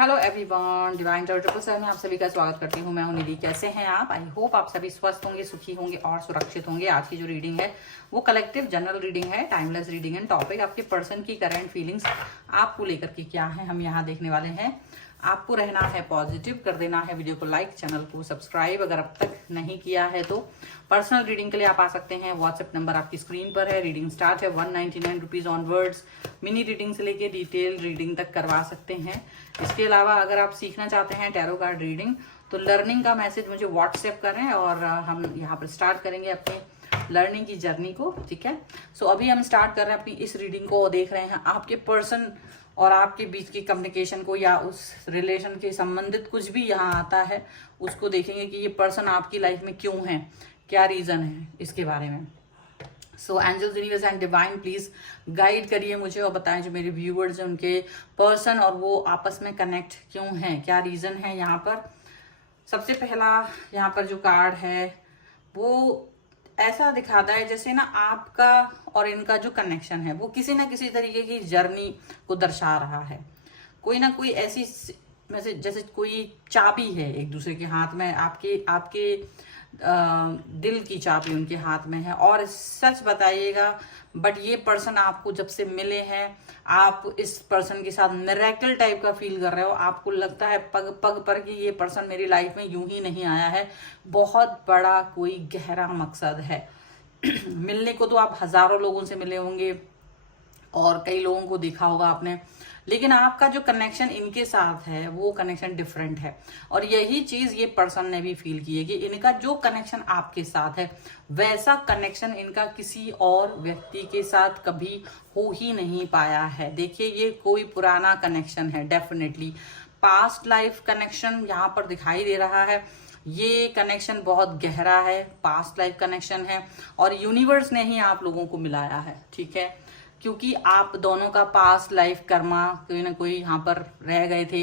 Hello everyone, divine tarot 777 में आप सभी का स्वागत करती हूँ। मैं हूँ निधि। कैसे हैं आप? आई होप आप सभी स्वस्थ होंगे, सुखी होंगे और सुरक्षित होंगे। आज की जो रीडिंग है वो कलेक्टिव जनरल रीडिंग है, टाइमलेस रीडिंग है। टॉपिक आपके पर्सन की करंट फीलिंग्स आपको लेकर के क्या है, हम यहाँ देखने वाले हैं। आपको रहना है पॉजिटिव, कर देना है वीडियो को लाइक, चैनल को सब्सक्राइब अगर अब तक नहीं किया है तो। पर्सनल रीडिंग के लिए आप आ सकते हैं, व्हाट्सएप नंबर आपकी स्क्रीन पर है। रीडिंग स्टार्ट है 199 रुपीज ऑनवर्ड्स। मिनी रीडिंग से लेके डिटेल रीडिंग तक करवा सकते हैं। इसके अलावा अगर आप सीखना चाहते हैं टैरो कार्ड रीडिंग तो लर्निंग का मैसेज मुझे व्हाट्सएप करें और हम यहाँ पर स्टार्ट करेंगे अपने लर्निंग की जर्नी को। ठीक है, सो अभी हम स्टार्ट कर रहे हैं अपनी इस रीडिंग को और देख रहे हैं आपके पर्सन और आपके बीच की कम्युनिकेशन को या उस रिलेशन के संबंधित कुछ भी यहाँ आता है उसको देखेंगे कि ये पर्सन आपकी लाइफ में क्यों है, क्या रीजन है इसके बारे में। So angels, universe and divine please guide करिए मुझे और बताएं जो मेरे व्यूअर्स हैं उनके पर्सन और वो आपस में कनेक्ट क्यों हैं, क्या रीजन है यहाँ पर। सबसे पहला यहाँ पर जो कार्ड है वो ऐसा दिखाता है जैसे ना आपका और इनका जो कनेक्शन है वो किसी ना किसी तरीके की जर्नी को दर्शा रहा है। कोई ना कोई ऐसी जैसे कोई चाबी है एक दूसरे के हाथ में, आपके दिल की चाबी उनके हाथ में है। और सच बताइएगा बट ये पर्सन आपको जब से मिले हैं आप इस पर्सन के साथ मिरेकल टाइप का फील कर रहे हो। आपको लगता है पग पग पर कि ये पर्सन मेरी लाइफ में यूं ही नहीं आया है, बहुत बड़ा कोई गहरा मकसद है। मिलने को तो आप हजारों लोगों से मिले होंगे और कई लोगों को देखा होगा आपने, लेकिन आपका जो कनेक्शन इनके साथ है वो कनेक्शन डिफरेंट है। और यही चीज ये पर्सन ने भी फील की है कि इनका जो कनेक्शन आपके साथ है वैसा कनेक्शन इनका किसी और व्यक्ति के साथ कभी हो ही नहीं पाया है। देखिए ये कोई पुराना कनेक्शन है, डेफिनेटली पास्ट लाइफ कनेक्शन यहाँ पर दिखाई दे रहा है। ये कनेक्शन बहुत गहरा है, पास्ट लाइफ कनेक्शन है और यूनिवर्स ने ही आप लोगों को मिलाया है। ठीक है, क्योंकि आप दोनों का पास्ट लाइफ कर्मा कोई ना कोई यहाँ पर रह गए थे,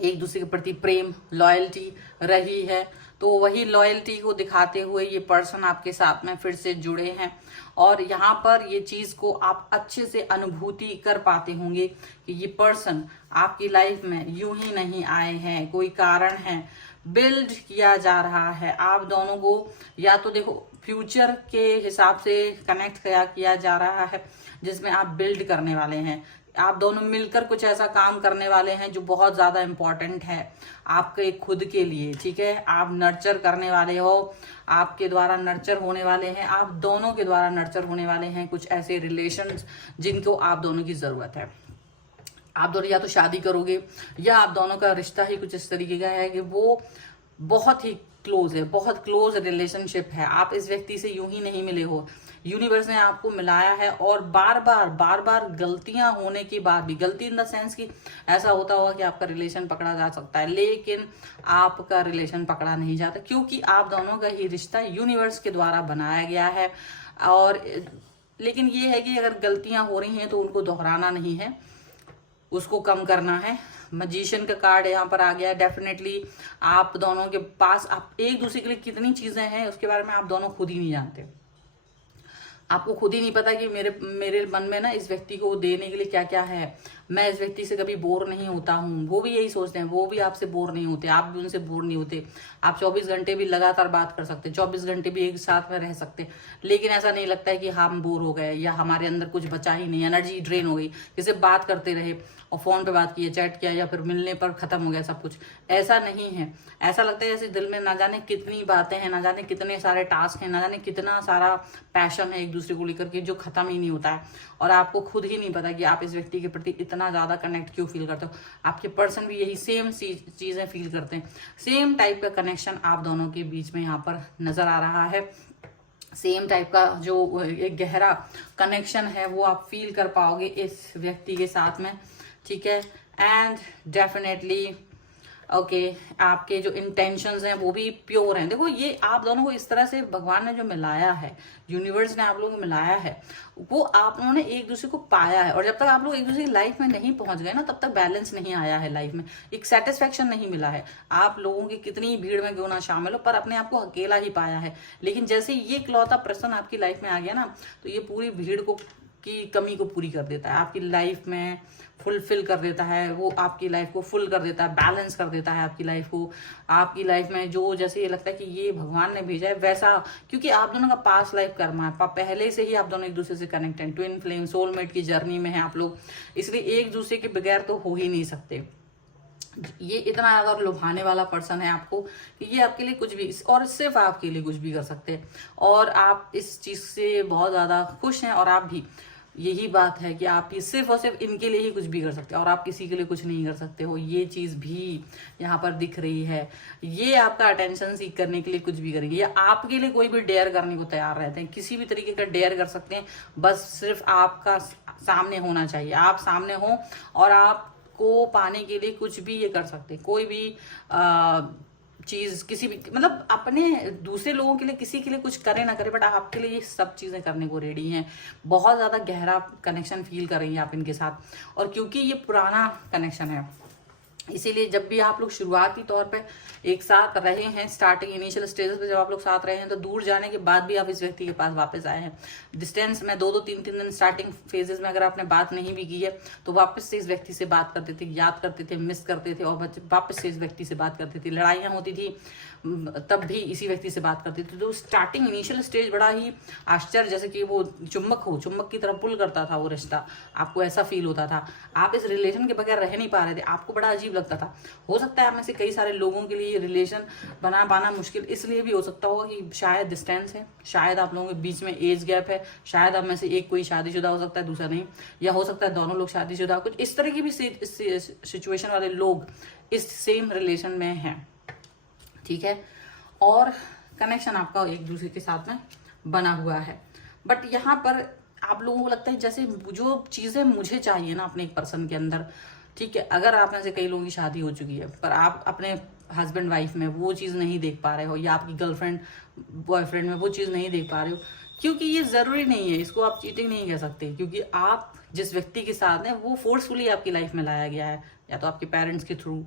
एक दूसरे के प्रति प्रेम लॉयल्टी रही है, तो वही लॉयल्टी को दिखाते हुए ये पर्सन आपके साथ में फिर से जुड़े हैं। और यहाँ पर ये चीज को आप अच्छे से अनुभूति कर पाते होंगे कि ये पर्सन आपकी लाइफ में यूं ही नहीं आए हैं, कोई कारण है, बिल्ड किया जा रहा है आप दोनों को। या तो देखो फ्यूचर के हिसाब से कनेक्ट किया जा रहा है जिसमें आप बिल्ड करने वाले हैं, आप दोनों मिलकर कुछ ऐसा काम करने वाले हैं जो बहुत ज्यादा इंपॉर्टेंट है आपके खुद के लिए। ठीक है, आप नर्चर करने वाले हो, आपके द्वारा नर्चर होने वाले हैं, आप दोनों के द्वारा नर्चर होने वाले हैं कुछ ऐसे रिलेशंस जिनको आप दोनों की जरूरत है। आप दोनों या तो शादी करोगे या आप दोनों का रिश्ता ही कुछ इस तरीके का है कि वो बहुत ही क्लोज है, बहुत क्लोज रिलेशनशिप है। आप इस व्यक्ति से यूं ही नहीं मिले हो, यूनिवर्स ने आपको मिलाया है। और बार बार गलतियां होने के बाद भी, गलती इन द सेंस कि ऐसा होता होगा कि आपका रिलेशन पकड़ा जा सकता है लेकिन आपका रिलेशन पकड़ा नहीं जाता क्योंकि आप दोनों का ही रिश्ता यूनिवर्स के द्वारा बनाया गया है। और लेकिन ये है कि अगर गलतियां हो रही हैं तो उनको दोहराना नहीं है, उसको कम करना है। मजिशियन का कार्ड यहाँ पर आ गया है। डेफिनेटली आप दोनों के पास आप एक दूसरे के लिए कितनी चीजें हैं उसके बारे में आप दोनों खुद ही नहीं जानते। आपको खुद ही नहीं पता कि मेरे मन में ना इस व्यक्ति को देने के लिए क्या क्या है, मैं इस व्यक्ति से कभी बोर नहीं होता हूँ। वो भी यही सोचते हैं, वो भी आपसे बोर नहीं होते, आप भी उनसे बोर नहीं होते। आप 24 घंटे भी लगातार बात कर सकते, 24 घंटे भी एक साथ में रह सकते, लेकिन ऐसा नहीं लगता है कि हम बोर हो गए या हमारे अंदर कुछ बचा ही नहीं, एनर्जी ड्रेन हो गई। जैसे बात करते रहे और फोन पे बात की, चैट किया या फिर मिलने पर खत्म हो गया सब कुछ, ऐसा नहीं है। ऐसा लगता है जैसे दिल में ना जाने कितनी बातें हैं, ना जाने कितने सारे टास्क हैं, ना जाने कितना सारा पैशन है एक दूसरे को लेकर के जो खत्म ही नहीं होता है। और आपको खुद ही नहीं पता कि आप इस व्यक्ति के प्रति इतना ज्यादा कनेक्ट क्यों फील करते हो। आपके पर्सन भी यही सेम चीजें फील करते हैं, सेम टाइप का कनेक्शन आप दोनों के बीच में यहाँ पर नजर आ रहा है। सेम टाइप का जो एक गहरा कनेक्शन है वो आप फील कर पाओगे इस व्यक्ति के साथ में। ठीक है, एंड डेफिनेटली ओके आपके जो इंटेंशंस हैं वो भी प्योर हैं। देखो ये आप दोनों को इस तरह से भगवान ने जो मिलाया है, यूनिवर्स ने आप लोगों को मिलाया है, वो आप लोगों ने एक दूसरे को पाया है। और जब तक आप लोग एक दूसरे की लाइफ में नहीं पहुंच गए ना तब तक बैलेंस नहीं आया है लाइफ में, एक सेटिस्फेक्शन नहीं मिला है। आप लोगों की कितनी भीड़ में क्यों ना शामिल हो पर अपने आप को अकेला ही पाया है। लेकिन जैसे ये इकलौता पर्सन आपकी लाइफ में आ गया ना तो ये पूरी भीड़ को की कमी को पूरी कर देता है, आपकी लाइफ में फुलफिल कर देता है, वो आपकी लाइफ को फुल कर देता है, बैलेंस कर देता है आपकी लाइफ को। आपकी लाइफ में जो जैसे ये लगता है कि ये भगवान ने भेजा है वैसा, क्योंकि आप दोनों का पास्ट लाइफ कर्मा है, पहले से ही आप दोनों एक दूसरे से कनेक्ट हैं, ट्विन फ्लेम सोलमेट की जर्नी में है आप लोग, इसलिए एक दूसरे के बगैर तो हो ही नहीं सकते। ये इतना ज्यादा लुभाने वाला पर्सन है आपको कि ये आपके लिए कुछ भी, और सिर्फ आपके लिए कुछ भी कर सकते हैं, और आप इस चीज से बहुत ज्यादा खुश हैं। और आप भी, यही बात है कि आप ये सिर्फ और सिर्फ इनके लिए ही कुछ भी कर सकते हैं और आप किसी के लिए कुछ नहीं कर सकते हो। ये चीज भी यहाँ पर दिख रही है। ये आपका अटेंशन सीख करने के लिए कुछ भी करेंगे, या आपके लिए कोई भी डेयर करने को तैयार रहते हैं, किसी भी तरीके का डेयर कर सकते हैं, बस सिर्फ आपका सामने होना चाहिए, आप सामने हो और आपको पाने के लिए कुछ भी ये कर सकते हैं। कोई भी चीज, किसी भी, मतलब अपने दूसरे लोगों के लिए, किसी के लिए कुछ करे ना करे, बट आपके लिए ये सब चीजें करने को रेडी हैं। बहुत ज्यादा गहरा कनेक्शन फील कर रही हैं आप इनके साथ, और क्योंकि ये पुराना कनेक्शन है इसीलिए जब भी आप लोग शुरुआती तौर पे एक साथ रहे हैं, स्टार्टिंग इनिशियल स्टेजेस पे जब आप लोग साथ रहे हैं, तो दूर जाने के बाद भी आप इस व्यक्ति के पास वापस आए हैं। डिस्टेंस में 2-2, 3-3 दिन स्टार्टिंग फेजेस में अगर आपने बात नहीं भी की है तो वापस से इस व्यक्ति से बात करते थे, याद करते थे, मिस करते थे, और वापस से इस व्यक्ति से बात करते थे। लड़ाइयाँ होती थी तब भी इसी व्यक्ति से बात करते थे। तो स्टार्टिंग इनिशियल स्टेज बड़ा ही आश्चर्य, जैसे कि वो चुम्बक की तरह पुल करता था वो रिश्ता, आपको ऐसा फील होता था। आप इस रिलेशन के बगैर रह नहीं पा रहे थे, आपको बड़ा अजीब लगता था। हो सकता है आप में से कई सारे लोगों के लिए ये रिलेशन बना पाना मुश्किल इसलिए भी हो सकता होगा कि शायद डिस्टेंस है, शायद आप लोगों के बीच में एज गैप है, शायद आप में से एक कोई शादीशुदा हो सकता है, दूसरा नहीं, या हो सकता है दोनों लोग शादीशुदा, कुछ इस तरह की भी सिचुएशन वाले लोग इस सेम रिलेशन में हैं, ठीक है। और कनेक्शन आपका एक दूसरे के साथ में बना हुआ है। बट यहाँ पर आप लोगों को लगता है जैसे जो चीजें मुझे चाहिए ना अपने एक पर्सन के अंदर, ठीक है, अगर आप में से कई लोगों की शादी हो चुकी है पर आप अपने हस्बैंड वाइफ में वो चीज नहीं देख पा रहे हो, या आपकी गर्लफ्रेंड बॉयफ्रेंड में वो चीज नहीं देख पा रहे हो, क्योंकि ये जरूरी नहीं है, इसको आप चीटिंग नहीं कह सकते, क्योंकि आप जिस व्यक्ति के साथ हैं वो फोर्सफुली आपकी लाइफ में लाया गया है, या तो आपके पेरेंट्स के थ्रू,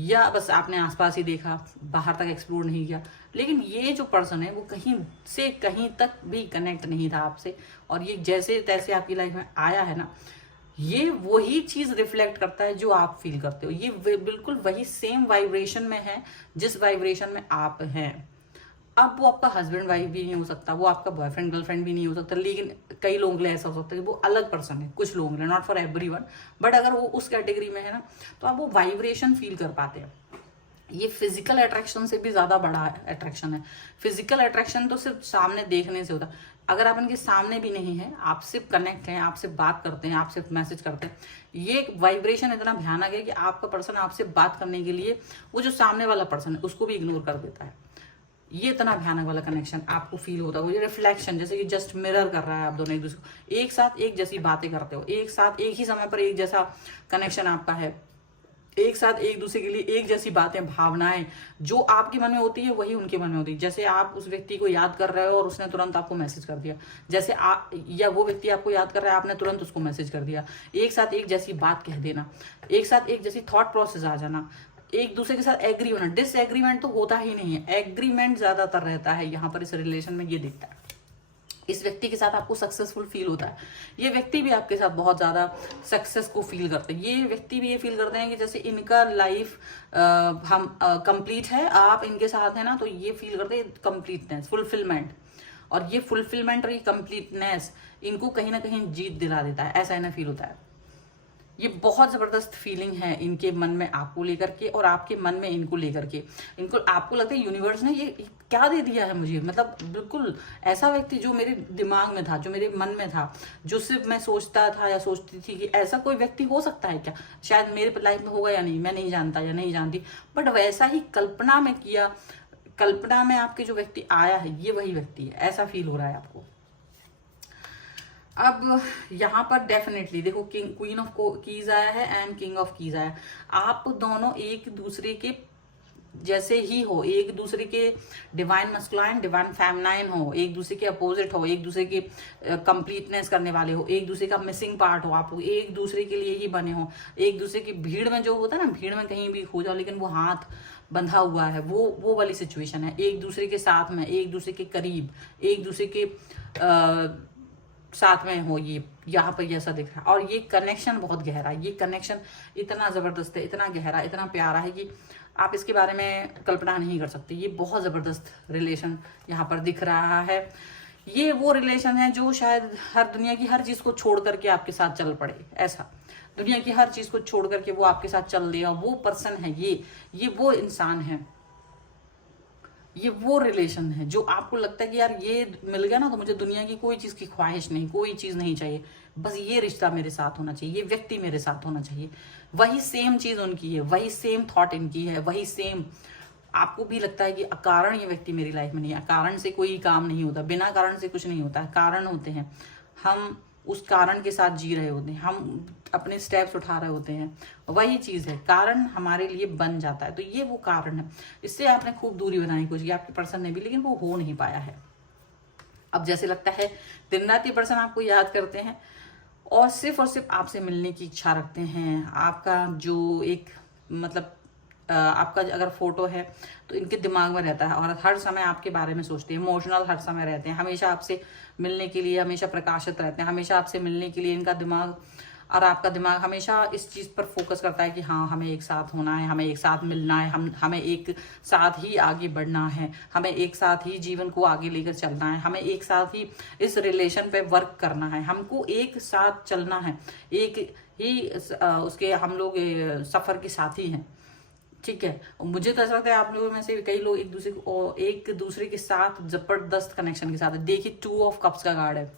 या बस आपने आसपास ही देखा, बाहर तक एक्सप्लोर नहीं किया। लेकिन ये जो पर्सन है वो कहीं से कहीं तक भी कनेक्ट नहीं था आपसे, और ये जैसे तैसे आपकी लाइफ में आया है ना, ये वही चीज रिफ्लेक्ट करता है जो आप फील करते हो। ये बिल्कुल वही सेम वाइब्रेशन में है जिस वाइब्रेशन में आप हैं। अब वो आपका हस्बैंड वाइफ भी नहीं हो सकता, वो आपका बॉयफ्रेंड गर्लफ्रेंड भी नहीं हो सकता, लेकिन कई लोगों के लिए ऐसा हो सकता है कि वो अलग पर्सन है, कुछ लोगों के लिए, नॉट फॉर एवरीवन, बट अगर वो उस कैटेगरी में है ना, तो आप वो वाइब्रेशन फील कर पाते हैं। ये फिजिकल अट्रैक्शन से भी ज्यादा बड़ा अट्रैक्शन है। फिजिकल अट्रैक्शन तो सिर्फ सामने देखने से होता है, अगर आप इनके सामने भी नहीं है, आप सिर्फ कनेक्ट हैं, आप सिर्फ बात करते हैं, आप सिर्फ मैसेज करते हैं, ये एक वाइब्रेशन इतना भयानक है कि आपका पर्सन आपसे बात करने के लिए वो जो सामने वाला पर्सन है उसको भी इग्नोर कर देता है। ये इतना भयानक वाला कनेक्शन आपको फील होता है। वो ये रिफ्लेक्शन जैसे कि जस्ट मिरर कर रहा है, आप दोनों एक दूसरे को एक साथ एक जैसी बातें करते हो, एक साथ एक ही समय पर एक जैसा कनेक्शन आपका है, एक साथ एक दूसरे के लिए एक जैसी बातें, भावनाएं जो आपके मन में होती है वही उनके मन में होती है। जैसे आप उस व्यक्ति को याद कर रहे हो और उसने तुरंत आपको मैसेज कर दिया, जैसे आप या वो व्यक्ति आपको याद कर रहा है, आपने तुरंत उसको मैसेज कर दिया। एक साथ एक जैसी बात कह देना, एक साथ एक जैसी थॉट प्रोसेस आ जाना, एक दूसरे के साथ एग्री होना। डिसएग्रीमेंट तो होता ही नहीं है, एग्रीमेंट ज्यादातर रहता है यहाँ पर इस रिलेशन में, ये दिखता है। इस व्यक्ति के साथ आपको सक्सेसफुल फील होता है, ये व्यक्ति भी आपके साथ बहुत ज्यादा सक्सेस को फील करते हैं। ये व्यक्ति भी ये फील करते हैं कि जैसे इनका लाइफ हम कंप्लीट है, आप इनके साथ है ना, तो ये फील करते हैं कंप्लीटनेस, फुलफिलमेंट। और ये फुलफिलमेंट और ये कंप्लीटनेस इनको कहीं ना कहीं जीत दिला देता है, ऐसा इन्हें फील होता है। ये बहुत जबरदस्त फीलिंग है इनके मन में आपको लेकर के, और आपके मन में इनको लेकर के। इनको आपको लगता है यूनिवर्स ने ये क्या दे दिया है मुझे, मतलब बिल्कुल ऐसा व्यक्ति जो मेरे दिमाग में था, जो मेरे मन में था, जो सिर्फ मैं सोचता था या सोचती थी कि ऐसा कोई व्यक्ति हो सकता है क्या, शायद मेरे लाइफ में होगा या नहीं, मैं नहीं जानता या नहीं जानती, बट वैसा ही कल्पना में किया, कल्पना में आपके जो व्यक्ति आया है ये वही व्यक्ति है, ऐसा फील हो रहा है आपको। अब यहाँ पर डेफिनेटली देखो, क्वीन ऑफ कीज आया है एंड किंग ऑफ कीज आया है। आप दोनों एक दूसरे के जैसे ही हो, एक दूसरे के डिवाइन मस्कुलाइन डिवाइन फेमिनाइन हो, एक दूसरे के अपोजिट हो, एक दूसरे के कंप्लीटनेस करने वाले हो, एक दूसरे का मिसिंग पार्ट हो, आप एक दूसरे के लिए ही बने हो, एक दूसरे की भीड़ में जो होता है ना, भीड़ में कहीं भी खो जाओ लेकिन वो हाथ बंधा हुआ है, वो वाली सिचुएशन है। एक दूसरे के साथ में, एक दूसरे के करीब, एक दूसरे के साथ में हो, ये यहाँ पर ऐसा दिख रहा है। और ये कनेक्शन बहुत गहरा है, ये कनेक्शन इतना जबरदस्त है, इतना गहरा, इतना प्यारा है कि आप इसके बारे में कल्पना नहीं कर सकते। ये बहुत जबरदस्त रिलेशन यहाँ पर दिख रहा है। ये वो रिलेशन है जो शायद हर दुनिया की हर चीज को छोड़ करके आपके साथ चल पड़े, ऐसा दुनिया की हर चीज को छोड़ करके वो आपके साथ चल देगा। वो पर्सन है, ये वो इंसान है, ये वो रिलेशन है जो आपको लगता है कि यार ये मिल गया ना तो मुझे दुनिया की कोई चीज की ख्वाहिश नहीं, कोई चीज नहीं चाहिए, बस ये रिश्ता मेरे साथ होना चाहिए, ये व्यक्ति मेरे साथ होना चाहिए। वही सेम चीज उनकी है, वही सेम थॉट इनकी है, वही सेम आपको भी लगता है कि अकारण ये व्यक्ति मेरी लाइफ में नहीं है। कारण से कोई काम नहीं होता, बिना कारण से कुछ नहीं होता, कारण होते हैं। हम उस कारण के साथ जी रहे होते हैं, हम अपने स्टेप्स उठा रहे होते हैं, वही चीज है, कारण हमारे लिए बन जाता है। तो ये वो कारण है। इससे आपने खूब दूरी बनाने की कोशिश की, आपके पर्सन ने भी, लेकिन वो हो नहीं पाया है। अब जैसे लगता है दिन रात ये पर्सन आपको याद करते हैं और सिर्फ आपसे मिलने की इच्छा रखते हैं। आपका जो एक मतलब आपका अगर फोटो है तो इनके दिमाग में रहता है और हर समय आपके बारे में सोचते हैं, इमोशनल हर समय रहते हैं, हमेशा आपसे मिलने के लिए हमेशा प्रकाशित रहते हैं, हमेशा आपसे मिलने के लिए इनका दिमाग और आपका दिमाग हमेशा इस चीज पर फोकस करता है कि हाँ हमें एक साथ होना है, हमें एक साथ मिलना है, हमें एक साथ ही आगे बढ़ना है, हमें एक साथ ही जीवन को आगे लेकर चलना है, हमें एक साथ ही इस रिलेशन पे वर्क करना है, हमको एक साथ चलना है, एक ही उसके हम लोग सफर के साथी हैं। ठीक है, मुझे तो ऐसा लगता है आप लोगों में से कई लोग एक दूसरे के साथ जबरदस्त कनेक्शन के साथ है। देखिए 2 ऑफ कप्स का कार्ड है।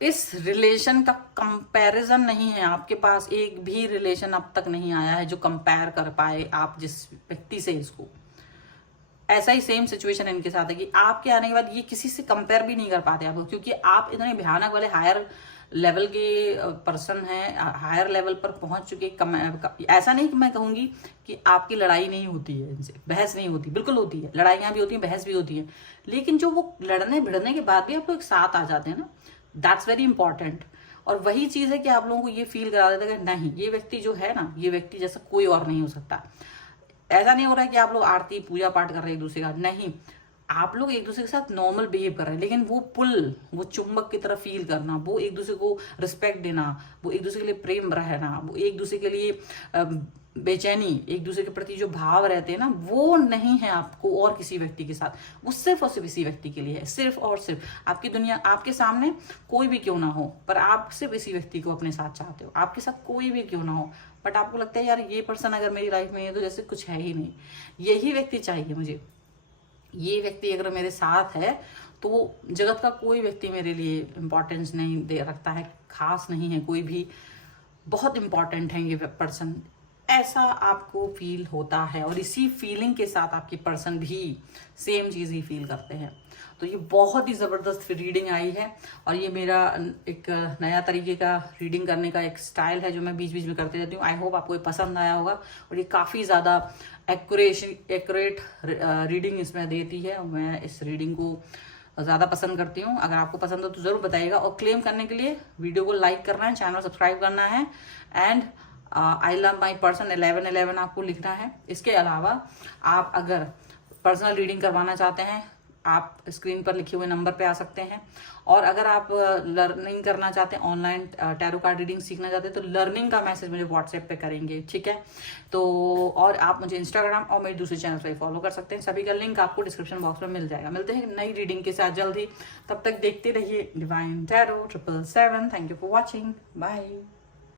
इस रिलेशन का कंपैरिजन नहीं है, आपके पास एक भी रिलेशन अब तक नहीं आया है जो कंपेयर कर पाए आप जिस व्यक्ति से इसको। ऐसा ही सेम सिचुएशन इनके साथ है कि आपके आने के बाद ये किसी से कंपेयर भी नहीं कर पाते आपको, क्योंकि आप इतने भयानक वाले हायर लेवल के पर्सन हैं, हायर लेवल पर पहुंच चुके। ऐसा नहीं कि मैं कहूंगी कि आपकी लड़ाई नहीं होती है इनसे, बहस नहीं होती, बिल्कुल होती है, लड़ाइयां भी होती हैं, बहस भी होती है, लेकिन जो वो लड़ने भिड़ने के बाद भी आप लोग एक साथ आ जाते हैं ना, दैट्स वेरी इंपॉर्टेंट। और वही चीज है कि आप लोगों को ये फील करा देता है कि नहीं ये व्यक्ति जो है ना, ये व्यक्ति जैसा कोई और नहीं हो सकता। ऐसा नहीं हो रहा है कि आप लोग आरती पूजा पाठ कर रहे हैं एक दूसरे का, नहीं, आप लोग एक दूसरे के साथ नॉर्मल बिहेव कर रहे हैं, लेकिन वो पुल, वो चुंबक की तरह फील करना, वो एक दूसरे को रिस्पेक्ट देना, वो एक दूसरे के लिए प्रेम रहना, वो एक दूसरे के लिए बेचैनी, एक दूसरे के प्रति जो भाव रहते हैं ना, वो नहीं है आपको और किसी व्यक्ति के साथ। वो सिर्फ और सिर्फ इसी व्यक्ति के लिए है, सिर्फ और सिर्फ। आपकी दुनिया आपके सामने कोई भी क्यों ना हो, पर आप सिर्फ इसी व्यक्ति को अपने साथ चाहते हो। आपके साथ कोई भी क्यों ना हो, बट आपको लगता है यार ये पर्सन अगर मेरी लाइफ में है तो जैसे कुछ है ही नहीं, यही व्यक्ति चाहिए मुझे, ये व्यक्ति अगर मेरे साथ है तो जगत का कोई व्यक्ति मेरे लिए इंपॉर्टेंस नहीं दे रखता है, खास नहीं है कोई भी, बहुत इंपॉर्टेंट है ये पर्सन, ऐसा आपको फील होता है। और इसी फीलिंग के साथ आपके पर्सन भी सेम चीज ही फील करते हैं। तो ये बहुत ही जबरदस्त रीडिंग आई है और ये मेरा एक नया तरीके का रीडिंग करने का एक स्टाइल है जो मैं बीच बीच में करते रहती हूँ। आई होप आपको ये पसंद आया होगा और ये काफ़ी ज़्यादा एक्यूरेट रीडिंग इसमें देती है। मैं इस रीडिंग को ज़्यादा पसंद करती हूँ। अगर आपको पसंद हो तो ज़रूर बताइएगा और क्लेम करने के लिए वीडियो को लाइक करना है, चैनल सब्सक्राइब करना है and I love my person 1111 आपको लिखना है। इसके अलावा आप अगर पर्सनल रीडिंग करवाना चाहते हैं आप स्क्रीन पर लिखे हुए नंबर पे आ सकते हैं। और अगर आप लर्निंग करना चाहते हैं, ऑनलाइन टैरो कार्ड रीडिंग सीखना चाहते हैं तो लर्निंग का मैसेज मुझे व्हाट्सएप पे करेंगे, ठीक है। तो और आप मुझे इंस्टाग्राम और मेरे दूसरे चैनल पे फॉलो कर सकते हैं, सभी का लिंक आपको डिस्क्रिप्शन बॉक्स में मिल जाएगा। मिलते हैं नई रीडिंग के साथ जल्द ही, तब तक देखते रहिए divine tarot 777। Thank you for watching, bye.